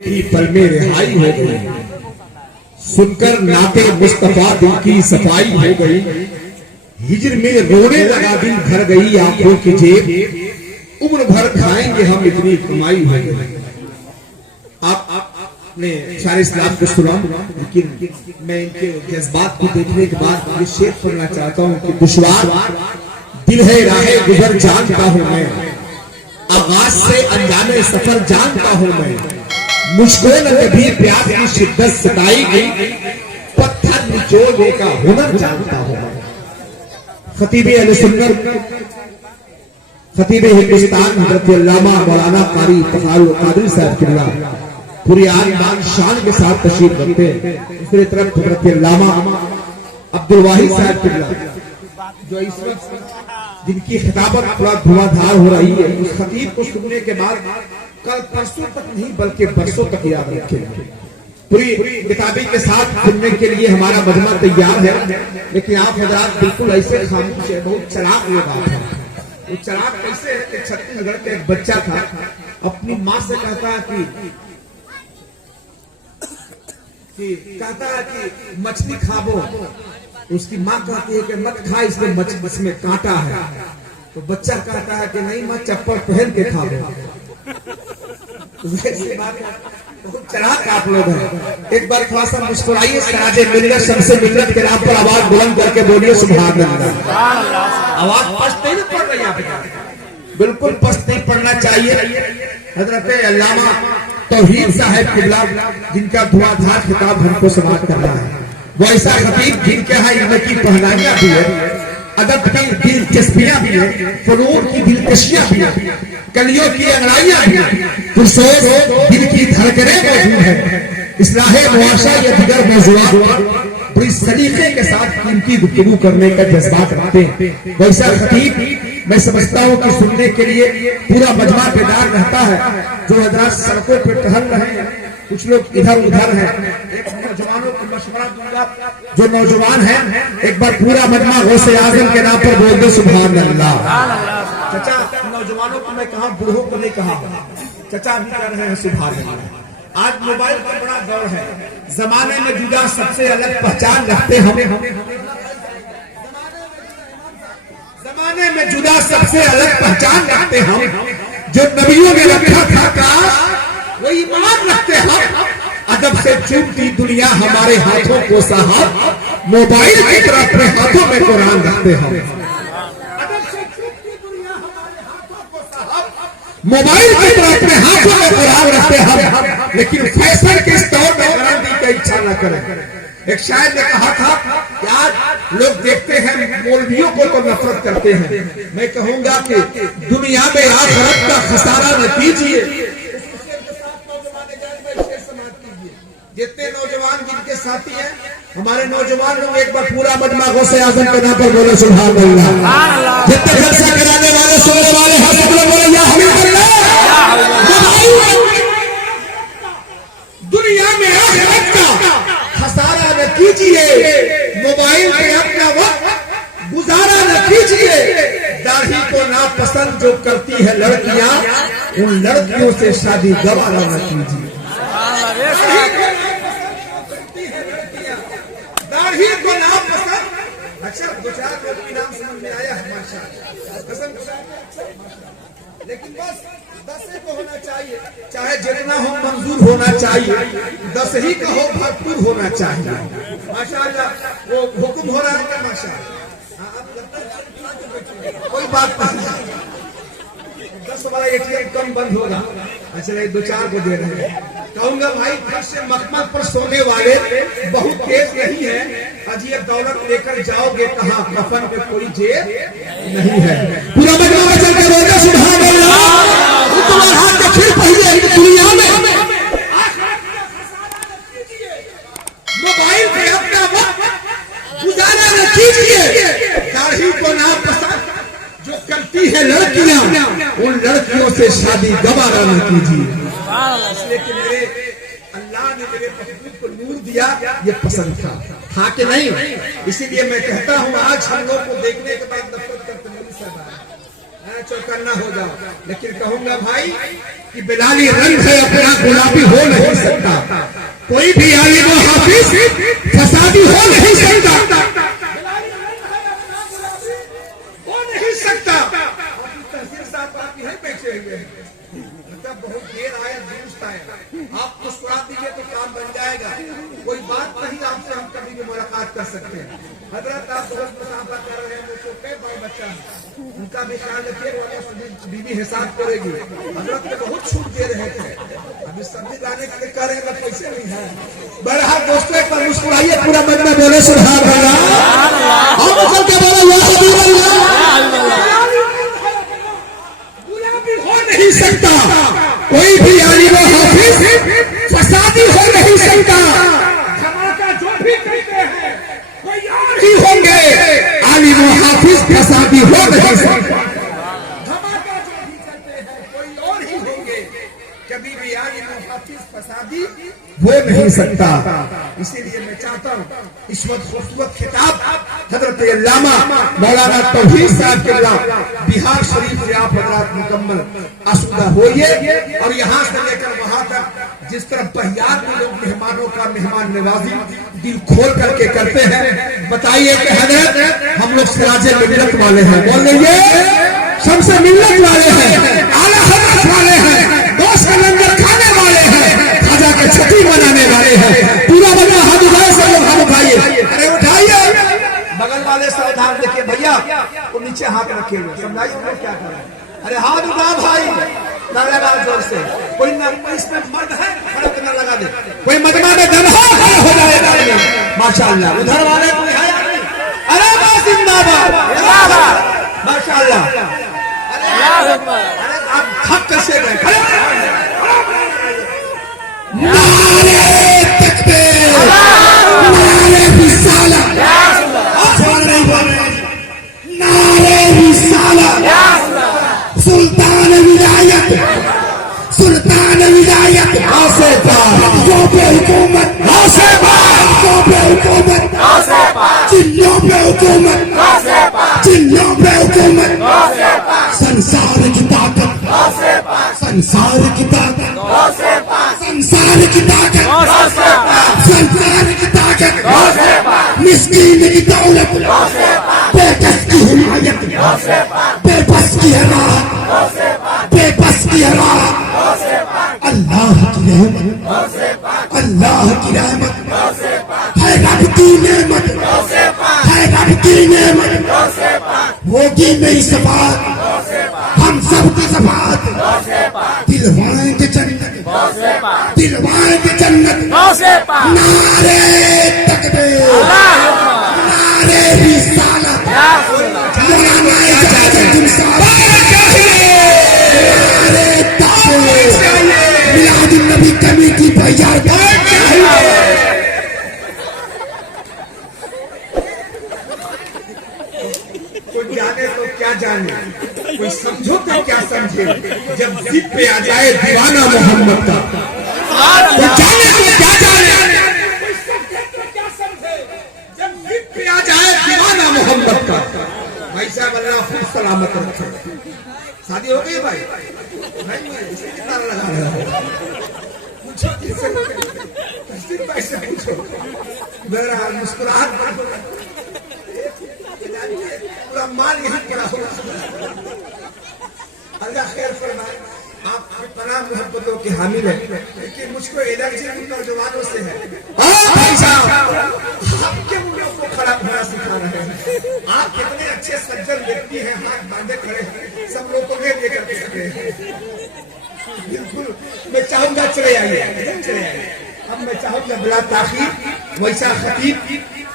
की पल में रिहाई हो गई, सुनकर नाते मुस्तफा दिल की सफाई हो गई। हिजर में रोने लगा दिल भर गई आंखों की जेब, उम्र भर खाएंगे हम इतनी कमाई हो गई। आपने सारे इस्लाम को सुना, लेकिन मैं इनके जज्बात को देखने के बाद ये शेर पढ़ना चाहता हूँ कि दुश्वार दिल है राहे गुजर जानता हूँ मैं, आगाज से अनजाने सफर जानता हूँ मैं। मुझको न कभी प्यास की शिद्दत सताई गई, पत्थर निचोड़ने का हुनर जानता हूँ मैं। खतीब अहले सुन्नत, खतीब हिंदुस्तान हज़रत अल्लामा मौलाना कारी तफारुल कादरी साहब किबला पूरी आन शान के साथ तशरीफ रखते हैं। दूसरी तरफ हज़रत अल्लामा अब्दुल वाहिद साहब किबला जो इस वक्त जिनकी खिताबत पूरा धुआंधार हो रही है, उस खतीब को सुनने के बाद कल परसों तक नहीं बल्कि बरसों तक याद रखेंगे। पूरी किताबी के साथ सुनने के लिए हमारा मजमा तैयार है, लेकिन आप हजरात बिल्कुल ऐसे खामोश है, बहुत चलाक लोग आप हैं। वो चलाक कैसे है कि छत्तीसगढ़ का एक बच्चा था, अपनी माँ से कहता है कि मछली खाबो, उसकी माँ कहती है कि मत खा, इसमें कांटा है। तो बच्चा कहता है कि नहीं, मैं चप्पल पहन के खाबो। बहुत चढ़ाक आप लोग हैं। एक बार थोड़ा सा मुस्कुराइए, सराजे मिल्लत शम्से मिल्लत के नाम पर आवाज बुलंद करके बोलिए सुभान अल्लाह। आवाज पस्त नहीं पड़ रही है, बिल्कुल पस्त नहीं पड़ना चाहिए। हजरत अल्लामा तौहीद साहब किबला जिनका धुआंधार खिताब हमको समाप्त करना है, वो ऐसा खतीब जिनके यहाँ इल्म की पहनानियां भी है, अदब की दिलचस्पियां भी है, फनून की दिलकशियां भी है, कलियों की अंगड़ाइयां भी है, पुरसोस दिल की धड़कनें मौजूद है। इस्लाहे मुआशा या दिगर मौजूद बड़ी सलीके के साथ कीमती गुफ्तगू करने का जज्बात रखते हैं। वैसा खतीब मैं समझता हूँ कि सुनने के लिए पूरा मजमा बेदार रहता है। जो हजरात सड़कों पर टहल रहे हैं, कुछ लोग इधर उधर हैं, एक नौजवानों को मशवरा दूंगा, जो नौजवान हैं एक बार पूरा मजमा गौसे आजम के नाम पर बोल दो सुभान अल्लाह। चचा, नौजवानों को मैं कहा, बूढ़ों को नहीं कहा, चचा भी कर रहे हैं सुभान अल्लाह। आज मोबाइल का बड़ा दौर है, जमाने में जुदा सबसे अलग पहचान रखते हम, जमाने में जुदा सबसे अलग पहचान रखते हम। जो नबियों ने रखा था काश वो ईमान रखते हम। अदब से चूमती दुनिया हमारे हाथों को साहब, मोबाइल की तरह अपने हाथों में कुरान रखते हम। अदब से चूमती दुनिया हमारे हाथों को साहब, मोबाइल की तरह अपने हाथों में कुरान रखते हम। लेकिन फैशन के इस दौर में गारंटी की इच्छा न करें। एक शायर ने कहा था कि आज लोग देखते हैं मौलवियों को तो नफरत करते हैं। मैं कहूंगा कि दुनिया में आखिरत का खसारा न कीजिए। जितने नौजवान जिनके साथी हैं, हमारे नौजवान लोग एक बार पूरा मजमा गौसे आजम के नाम पर बोले सुभान अल्लाह। जितने जलसा कराने वाले सुनने वाले हम सब लोग बोले या हमीदुल्लाह। दुनिया में आखिरत का खसारा न कीजिए, मोबाइल पे अपना वक्त गुजारा न कीजिए। दाढ़ी को नापसंद जो करती है लड़कियां, उन लड़कियों से शादी गवारा न कीजिए। दाढ़ी को नापसंद, अच्छा दो चार लोग की नाम समझ में आया है माशाअल्लाह, लेकिन बस 10 को होना चाहिए, चाहे जितना हो मंजूर होना चाहिए, 10 ही का हो, भरपूर होना चाहिए माशाअल्लाह। वो हुक्म हो रहा है क्या माशाअल्लाह? कोई बात नहीं, 10 वाला ATM कम बंद होगा। अच्छा दो चार को दे रहे हैं। कहूंगा भाई घर से मखमल पर सोने वाले बहुत तेज नहीं है, अजीब दौलत लेकर जाओगे कहाँ, कफन पे कोई जेब नहीं है। पूरा मजमा चल के बोले सुभान अल्लाह। दुनिया में मोबाइल पे अपना वक्त गुजारा न कीजिए। दाढ़ी को नापसंद जो करती है लड़कियां, उन लड़कियों से शादी गवारा न कीजिए। इसलिए कि मेरे अल्लाह ने मेरे महबूब को नूर दिया, ये पसंद था कि नहीं। इसीलिए मैं कहता हूँ आज हम लोग को देखने के बाद नफरत करते नहीं। चौकन्ना हो जाओ। लेकिन कहूंगा भाई कि बिलाली रंग है अपना गुलाबी हो नहीं सकता, कोई भी आलिम व हाफिज फसादी हो नहीं सकता, हो नहीं सकता। तहसील साहब आप यहीं बैठे हुए हैं, मतलब बहुत देर आया दुरुस्त आया, आप मुस्कुरा दीजिए तो काम बन जाएगा। कोई बात नहीं, आपसे हम कभी भी मुलाकात कर सकते हैं। हजरत आप बहुत मुसाफा कर रहे हैं, मुझको कई बाल बच्चा है, उनका भी ख्याल रखिए, बीवी हिसाब करेगी। हजरत में बहुत छूट दे रहे थे, अभी सब्जी लाने के लिए कह रहे हैं, पैसे नहीं है। बहरहाल दोस्तों एक बार मुस्कुराइए, पूरा मजमा बोले सुभान अल्लाह, और चल के बोलो या हबीब अल्लाह। हो नहीं सकता, कोई भी आलिम व हाफिज फसादी हो नहीं सकता। धमाका जो भी करते हैं कोई और ही होंगे, आलिम व हाफिज फसादी हो नहीं सकता। धमाका जो भी करते हैं कोई और ही होंगे, कभी भी आलिम व हाफिज फसादी हो नहीं सकता। इसीलिए मैं चाहता हूँ इस वक्त खूबसूरत खिताब हजरत अल्लामा मौलाना तौहीद साहब के बिहार शरीफ से आप हजरात मुकम्मल आसूदा होइए, और यहाँ से लेकर वहां तक जिस तरह बहियार में लोग मेहमानों का मेहमान नवाजी दिल खोल करके करते हैं, बताइए कि हजरत हम लोग सिराजे मिल्लत वाले हैं, बोल लीजिए सबसे मिल्लत वाले हैं, आला हजरत वाले हैं, दोस्त का लंगर खाने वाले हैं, खाजा के छठी बनाने वाले हैं। पूरा बना हाथ उठाए, सब लोग हाथ उठाइए, अरे उठाइए। बगल वाले सावधान देखिए भैया, वो नीचे हाथ रखे हुए, समझाइए हम लोग क्या कर रहे हैं। अरे हाथ उठा भाई, ना लगा जोर से, कोई न इसमें मर्द है खड़ा करना लगा दे, कोई मजमा में दम हो जाएगा। माशाअल्लाह, उधर वाले कोई है या नहीं? अरे बस जिंदाबाद, माशाअल्लाह। अरे आप थक कैसे गए? नारे तकबीर, नारे रिसालत, नारे रिसालत, सुल्तान विलायत, सुल्तान विलायत, जो पे हुकूमत, जो पे हुकूमत, चिल्लों पे हुकूमत, चिल्लों पे हुकूमत, संसार की ताकत, संसार की ताकत, संसार की ताकत, संसार की ताकत, मिस्कीन की दौलत, बेकस की हिमायत, बेबस की राहत, बेबस की राहत, अल्लाह की रहमत, अल्लाह की रहमत है, रब की नेमत है, रब की नेमत होगी मेरी सफात, हम सब की सफात, दिलवाएंगे जन्नत, दिलवाएंगे जन्नत। नारे तकबीर, नारे रिसालत, मौलाना इजाज़ुद्दीन साहब, नारे तकबीर, मिलादुन नबी कमेटी तैयार चाहिए। कोई जाने तो क्या जाने, कोई समझो तो क्या समझे, जब जिद पे आ जाए दीवाना मोहम्मद का, कोई जाने तो क्या जाने, कोई समझे तो क्या समझे, जब जिद पे आ जाए दीवाना मोहम्मद का। भाई साहब अल्लाह खूब सलामत रखे। शादी हो गई भाई? नहीं, इसे कितना लगा रहा है, पूछो किससे पैसे पूछो, मेरा मुस्कुराहट पूरा माल यही पड़ा होगा। अल्लाह खैर फरमाए, आप तमाम मोहब्बतों के हामिल हैं, लेकिन मुझको एलर्जी नौजवानों से है। भाई साहब आप क्यों को खड़ा खड़ा सिखा रहे हैं? आप कितने अच्छे सज्जन व्यक्ति हैं, हाथ बांधे खड़े हैं, सब लोगों को लेकर के सके। बिल्कुल मैं चाहूंगा चले आइए, चले आइए। अब मैं चाहूंगा बिला ताखीर वैसा खतीब,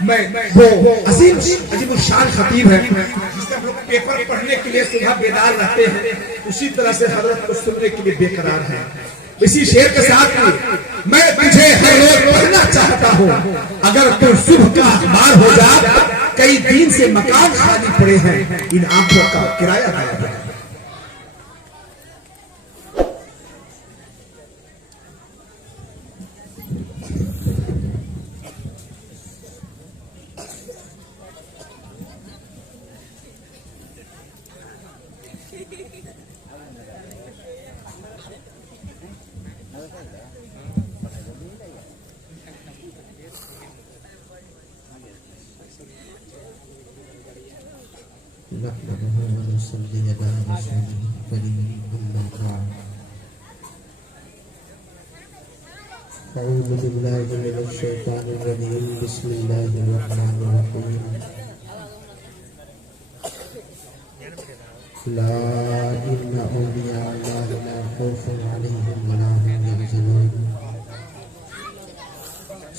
मैं वो अजीम अजीब शान खतीब है जिससे हम लोग पेपर पढ़ने के लिए सुबह बेदार रहते हैं, उसी तरह से हजरत को सुनने के लिए बेकरार है। इसी शेर के साथ मैं तुझे हर रोज पढ़ना चाहता हूँ, अगर तू सुबह का अखबार हो जा, कई दिन से मकान खाली पड़े हैं, इन आंखों का किराया गायब है। नहमदुहु व नसल्ली अला रसूलिल करीम अम्मा बाद अऊज़ु बिल्लाहि मिनश शैतानिर रजीम बिस्मिल्लाहिर रहमानिर रहीम ला इन्ना औलिया अल्लाहि ला खौफुन अलैहिम व ला हुम यहज़नून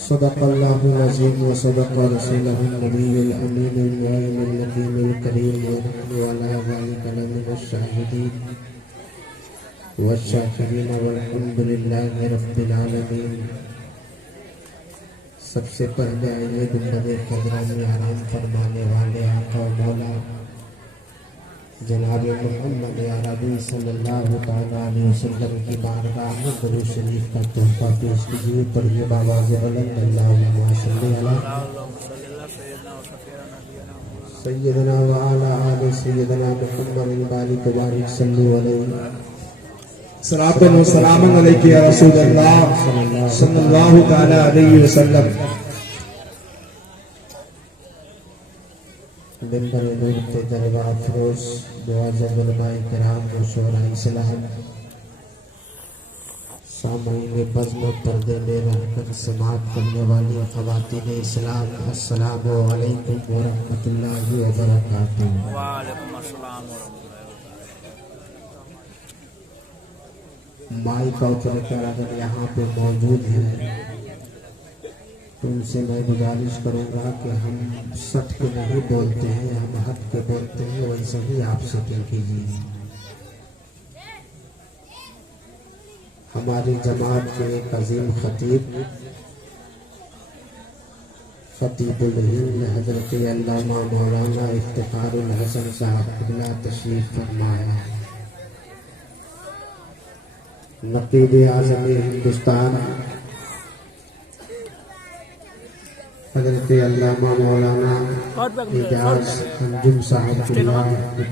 सदक़ल्लाहुल अज़ीम व सदक़ रसूलुहुन नबियुल अमीनुल मुइनुल नबीयुल करीम व नहनु अला ज़ालिका लमिनश शाहिदीन वश्शाकिरीन वल्हम्दुलिल्लाहि रब्बिल आलमीन। सबसे पहले आइए गुंबद क़दरा में आराम फरमाने वाले आका मौला जनाब मोहम्मद अरबी सल्लल्लाहु तआला अलैहि वसल्लम की बारगाह में दुरूद शरीफ का तोहफा पेश कीजिए। पढ़िए बावाज़े बुलंद अल्लाहुम्मा सल्ली अला सय्यदना व अला आलि सय्यदना मुहम्मदिन बारिक बारिक सल्लु अलैहि सलातन व सलामन अलैका या रसूलल्लाह सल्लल्लाहु तआला अलैहि वसल्लम। मिंबर नूर पे दरगाह फरोश मुअज़्ज़ज़ उलमाए किराम व शुअराए इस्लाम सामईन बज़्म पर्दे में रहकर समाअत करने वाली ख़वातीन इस्लाम अस्सलामु अलैकुम व रहमतुल्लाहि व बरकातुहू। व अलैकुम अस्सलाम व रहमतुल्लाहि। माइक ऑपरेटर अगर यहाँ पे मौजूद हैं तो उनसे मैं गुजारिश करूँगा कि हम सट के नहीं बोलते हैं, हम हट के बोलते हैं, वैसे ही आप सेटिंग कीजिए। हमारी जमात के एक अजीम खतीब खतीबुल हिंद हजरत अल्लामा मौलाना इफ्तिखारुल हसन साहब क़िबला तशरीफ फरमाया। नक़ीब आज़म हिंदुस्तान हजरत अल्लामा मौलाना एजाज अंजुम साहब की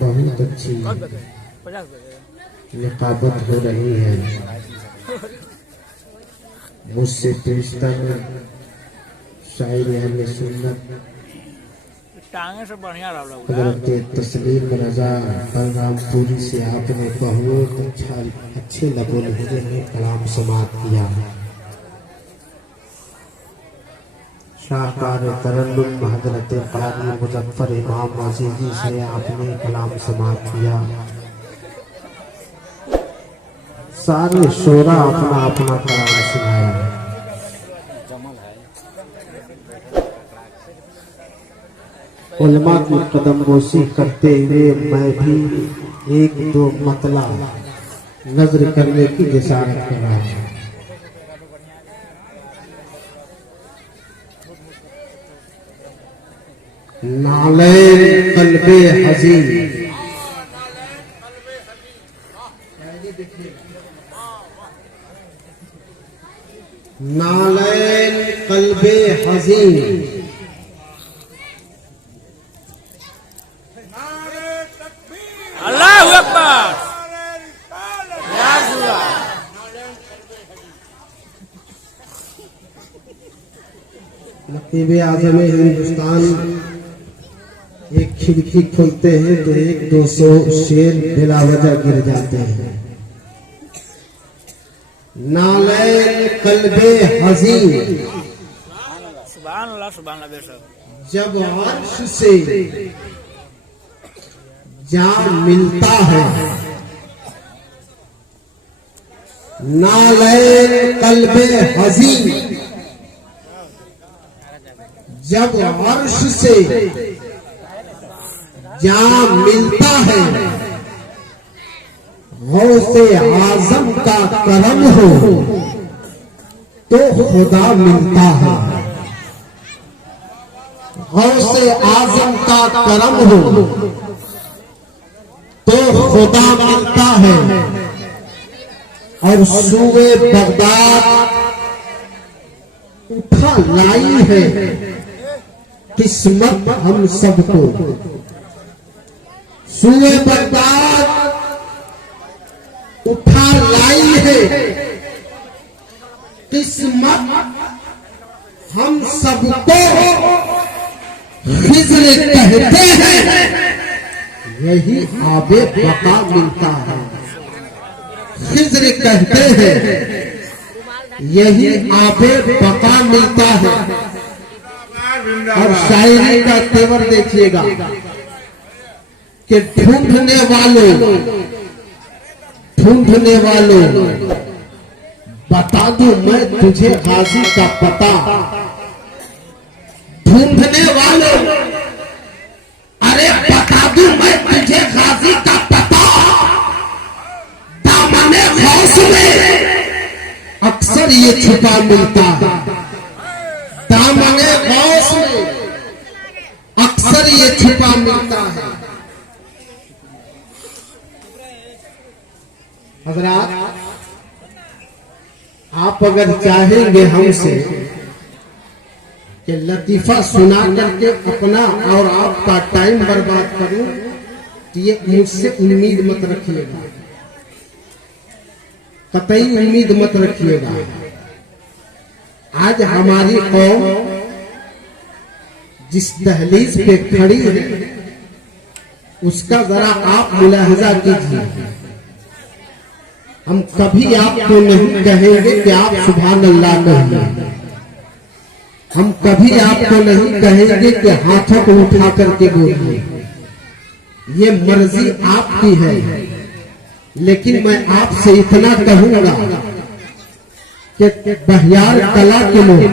बहुत अच्छी निकाबत हो रही है। मुझसे पेशतर शायर अहले सुन्नत हजरत तस्लीम रजा बलरामपुरी से आपने बहुत अच्छे लबो लहजे में कलाम समाअत किया। शाहकार तरन्नुम हजरत क़ारी मुज़फ़्फ़र इमाम अज़ीज़ी से आपने कलाम समाअत किया। सारे शोरा अपना अपना कलाम सुनाया। उलमा की कदमबोसी करते हुए मैं भी एक दो मतला नजर करने की जिसारत कर रहा हूँ। नाले कल्बे हज़ीन नाले कल्बे हज़ीन अल्लाहु अकबर। नक़ीब आज़म हिंदुस्तान एक खिड़की खोलते हैं तो 100-200 शेर बिला वजह गिर जाते हैं। नाले कल्बे हज़ीन सुभान अल्लाह बेशक। जब अर्श से जान मिलता है। नाले कल्बे हज़ीन जब अर्श से जान मिलता है। गौसे आज़म का करम हो तो खुदा मिलता है। गौसे आज़म का करम हो तो खुदा मिलता है। और सूए बगदाद उठा लाई है किस्मत हम सबको। सूए बगदाद उठा लाई है किस्मत हम सबको। खिज़्र कहते हैं यही आबे बका मिलता है। खिज्र कहते हैं यही आबे बका मिलता है। और शायरी का तेवर देखिएगा कि ढूंढने वालों बता दूं मैं तुझे गाजी का पता। ढूंढने वालों अरे बता दूं मैं तुझे गाजी का पता। दामने खौफ में अक्सर ये छुपा मिलता है। दामने खौफ में अक्सर ये छुपा मिलता है। हज़रात, आप अगर चाहेंगे हमसे कि लतीफा सुना करके अपना और आपका टाइम बर्बाद करूं, तो ये मुझसे उम्मीद मत रखिएगा, कतई उम्मीद मत रखिएगा। आज हमारी कौम जिस दहलीज पे खड़ी है उसका जरा आप मुलाहजा कीजिए। हम कभी आपको नहीं कहेंगे कि आप सुभान अल्लाह कहिए। हम कभी आपको नहीं कहेंगे कि हाथों को उठा करके बोलिए। ये मर्जी आपकी है, लेकिन मैं आपसे इतना कहूंगा कि बहियार कला के लोग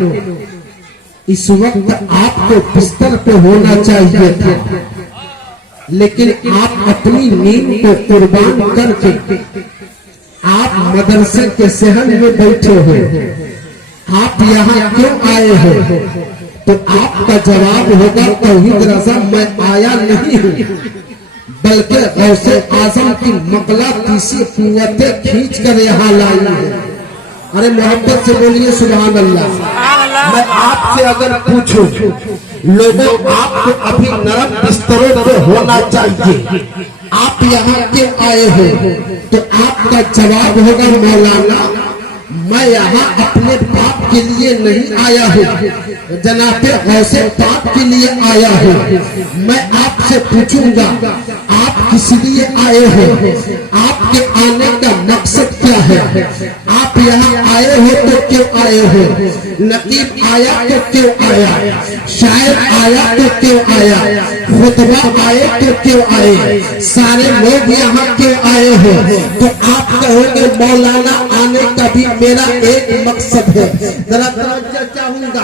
इस वक्त आपको बिस्तर पे होना चाहिए था, लेकिन आप अपनी नींद को कुर्बान करके आप मदरसे के सहन में बैठे हो। आप यहाँ क्यों आए हो? तो आपका जवाब होगा तौहीद रज़ा मैं आया नहीं हूँ, बल्कि गौसे आजम की मकला तीसी कुव्वतें खींच कर यहाँ लाई है। अरे मोहब्बत से बोलिए सुभान अल्लाह। मैं आपसे अगर पूछूं लोगों आपको अभी नरम बिस्तरों पे होना चाहिए, आप यहाँ क्यों आए हो? तो आपका जवाब होगा मौलाना मैं यहाँ अपने बाप के लिए नहीं आया हूँ, जनाबे गौसे पाक के लिए आया हूँ। मैं आपसे पूछूंगा आप किस लिए आए हो? आपके आने का मकसद क्या है? आप यहाँ आए हो तो क्यों आए हो? नकीब आया तो क्यों आया? शायर आया तो क्यों आया? खुतबा आए तो क्यों आए? सारे लोग यहाँ क्यों आए हो? तो आप कहोगे मौलाना आने का भी मेरा एक मकसद है। जरा तवज्जो चाहूंगा,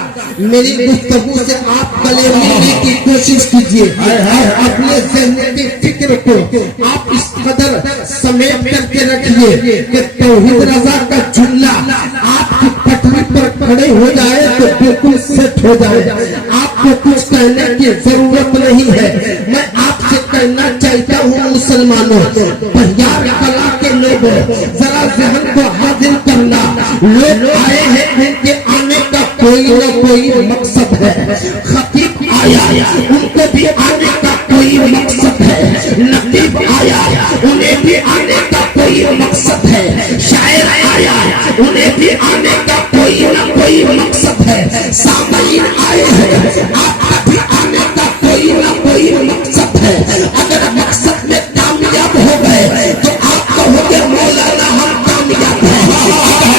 मेरी गुफ्तगू से आप गले मिलने की कोशिश कीजिए और अपने ज़हन की फिक्र को आप इस कदर समेट करके रखिए कि तौहीद रज़ा का जुमला आपकी पटरी पर खड़े हो जाए तो बिल्कुल सेट हो जाए। आपको कुछ कहने की जरूरत नहीं है। मैं आपसे कहना चाहता हूँ मुसलमानों, बहियार कला के लोगों, जरा ज़हन को हाजिर करना। लोग आए हैं, उनके आने का कोई न कोई मकसद है। खतीब आया, उनको भी आने का कोई मकसद है। नकीब आया, उन्हें भी आने का कोई मकसद है। शायर आया, उन्हें भी आने का कोई न कोई मकसद है। सामईन आए हैं, आपका भी आने का कोई न कोई मकसद है। अगर मकसद में कामयाब हो गए तो आप कहोगे मौलाना हम कामयाब हैं,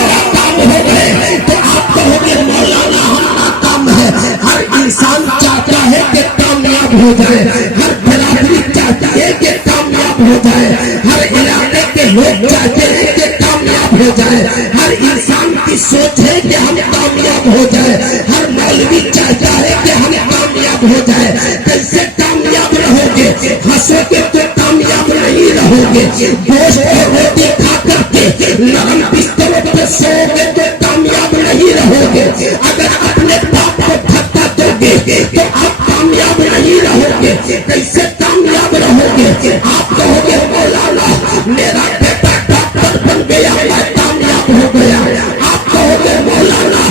नाकाम हो गए तो आप कहोगे मौलाना हम नाकाम है। हर इंसान चाहता है कि कामयाब हो जाए, हर बिरादरी चाहती है कि कामयाब हो जाए, हर इलाके के लोग चाहते हैं कि कामयाब हो जाए, हर इंसान की सोच है कि हम कामयाब हो जाए, हर मौलवी चाहता है कि हम कामयाब हो जाए। कैसे कामयाब रहोगे? हंसोगे तो कामयाब नहीं रहोगे। गोश्त और रोटी खा करके नरम बिस्तरों पर सोओगे तो कामयाब नहीं रहोगे। अगर अपने बाप को धक्का दोगे तो आप कामयाब नहीं रहोगे। कैसे कामयाब रहोगे? आप कहोगे मौलाना मेरा बेटा डॉक्टर बन गया, मैं कामयाब हो गया। आप कहोगे मौलाना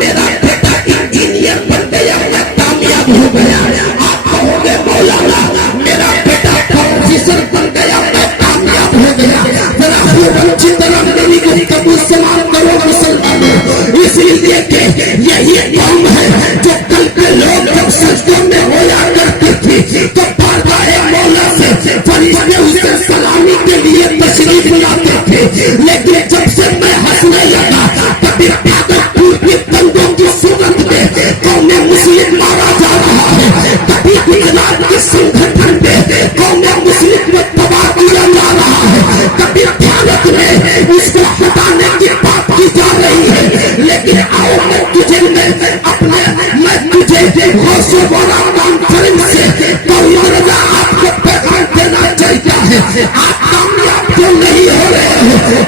मेरा बेटा इंजीनियर बन गया, मैं कामयाब हो गया। आप कहोगे मौलाना मेरा बेटा प्रोफेसर बन गया, मैं कामयाब हो गया। जरा अच्छी तरह मेरी गुफ्तगू समाप्त करो मुसलमानों, इसलिए कि यही कौम है जो कल के लोग जब सजदों में होया करती थी तो बारगाहे मौला से फरिश्ते उसे सलामी के लिए तशरीफ लाते थे, लेकिन जब से मैं हंसने लगा कभी भागलपुर के बंदों की सूरत में कौम मुस्लिम मारा जा रहा है, कभी गुजरात के संगठन में कौम मुस्लिम को तबाह किया जा रहा है, कभी भारत में उसको हटाने की बात की जा रही है। लेकिन आओ मैं तुझे गौसो वाला कॉन्फ्रेंस से कोई रजा आपको पैगाम देना चाहता है, आप कामयाब क्यों नहीं हो रहे हो?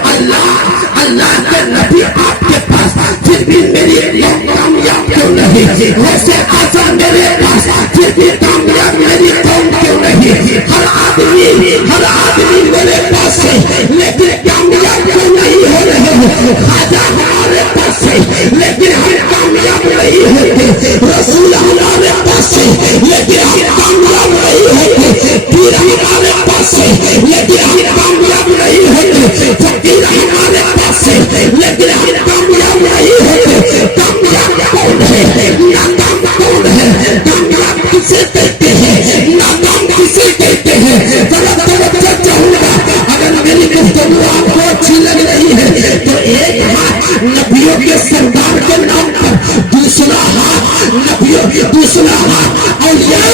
अल्लाह के नबी आपके पास, फिर भी मेरी कौम कामयाब क्यों नहीं? वैसे आजा मेरे पास, फिर भी कामयाब मेरी कौम क्यों नहीं? हर आदमी मेरे पास है, लेकिन कामयाब क्यों नहीं हो रहे हो? खाजा हमारे पास है, लेकिन हम कामयाब नहीं होते। रसूल हमारे पास है, लेकिन हम कामयाब नहीं होते। पीर हमारे पास है, लेकिन हम कामयाब नहीं होते। फकीर हमारे पास है, लेकिन हम कामयाब नहीं होते। कामयाब कौन है? नाकाम कौन है? कामयाब किसे कहते हैं? नाकाम किसे कहते हैं? जरा तवज्जो चाहूंगा, अगर मेरी गुफ्तगू आपको अच्छी लग रही है तो एक हाथ नबियों के सरदार के नाम पर, दूसरा हाथ नबियों, दूसरा हाथ औलिया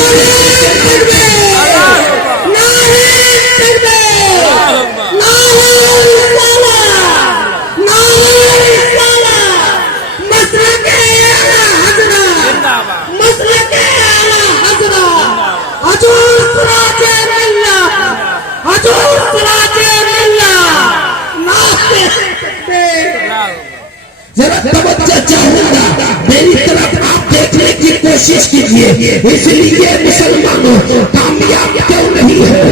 जरा तवज्जो चाहूंगा, मेरी तरफ आप देखने की कोशिश कीजिए। इसलिए मुसलमानों, कामयाब क्यों नहीं हो?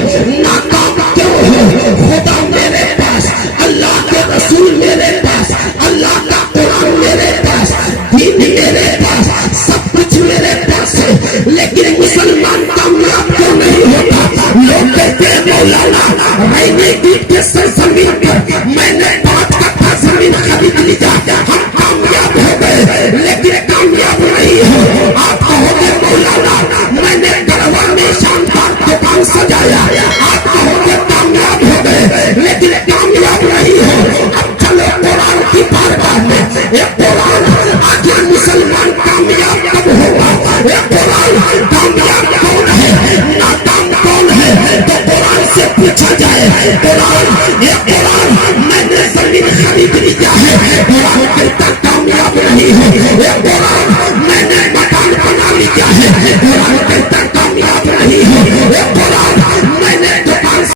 नाकाम क्यों हो? खुदा मेरे पास, अल्लाह के रसूल मेरे पास, अल्लाह का कुरान मेरे पास, दीन मेरे पास, सब कुछ मेरे पास है, लेकिन मुसलमान कामयाब क्यों नहीं होता? लोग कहते हैं मौलाना मैंने दूध के सरजमीन पर मैंने 5 कट्ठा जमीन खरीद ली, हम कामयाब हो गए, लेकिन कामयाब नहीं हो। आप कहोगे मौलाना मैंने गढ़वा में शानदार दुकान सजाया, आप कहोगे कामयाब हो गए, लेकिन कामयाब नहीं हो। अब चलो कुरान की बारगाह में, ये कुरान आखिर मुसलमान कामयाब कब होगा? ये कुरान कामयाब कौन है? नाकाम कौन है? तो कुरान से पूछा जाए, कुरान, ये कुरान मैंने जमीन खरीद लिया है, कुरान कहता कामयाब नहीं हो। ये कुरान मैंने मकान बना लिया है, कुरान कहता कामयाब नहीं हो।